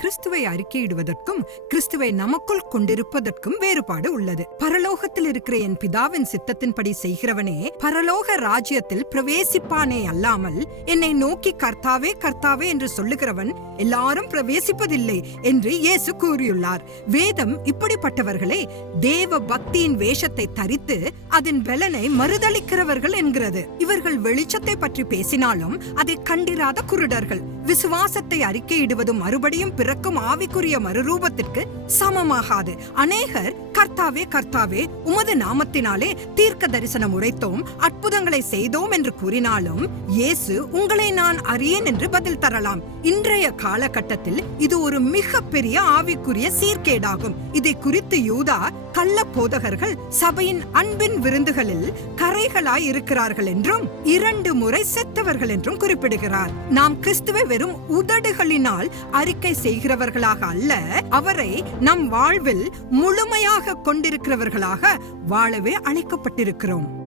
கிறிஸ்துவை அறிக்கையிடுவதற்கும் கிறிஸ்துவை நமக்குள் கொண்டிருப்பதற்கும் வேறுபாடு உள்ளது. பரலோகத்தில் இருக்கிற என் பிதாவின் சித்தத்தின்படி செய்கிறவனே பரலோக ராஜ்யத்தில் பிரவேசிப்பானே அல்லாமல் என்னை நோக்கி கர்த்தாவே கர்த்தாவே என்று சொல்லுகிறவன் எல்லாரும் பிரவேசிப்பதில்லை என்று இயேசு கூறியுள்ளார். வேதம் இப்படிப்பட்டவர்களே தேவ பக்தியின் வேஷத்தை தரித்து அதன் பலனை மறுதளிக்கிறவர்கள் என்கிறது. இவர்கள் வெளிச்சத்தை பற்றி பேசினாலும் அதை கண்டிராத குருடர்கள். விசுவாசத்தை அறிக்கையிடுவதும் மறுபடியும் பிறக்கும் ஆவிக்குரிய மறுரூபத்திற்கு சமமாகாது. அநேகர் கர்த்தாவே கர்த்தாவே உமது நாமத்தினாலே தீர்க்க தரிசனம் உரைத்தோம், அற்புதங்களை செய்தோம் என்று கூறினாலும் இயேசு உங்களை நான் அறியேன் என்று பதில் தரலாம். இன்றைய காலகட்டத்தில் இது ஒரு மிக பெரிய ஆவிக்குரிய சீர்கேடாகும். இதை குறித்து யூதா கள்ள போதகர்கள் சபையின் அன்பின் விருந்துகளில் கரைகளாய் இருக்கிறார்கள் என்றும் 2 முறை செத்தவர்கள் என்றும் குறிப்பிடுகிறார். நாம் கிறிஸ்துவை வெறும் உதடுகளினால் அறிக்கை செய்கிறவர்களாக அல்ல, அவரை நம் வாழ்வில் முழுமையாக கொண்டிருக்கிறவர்களாக வாழவே அழைக்கப்பட்டிருக்கிறோம்.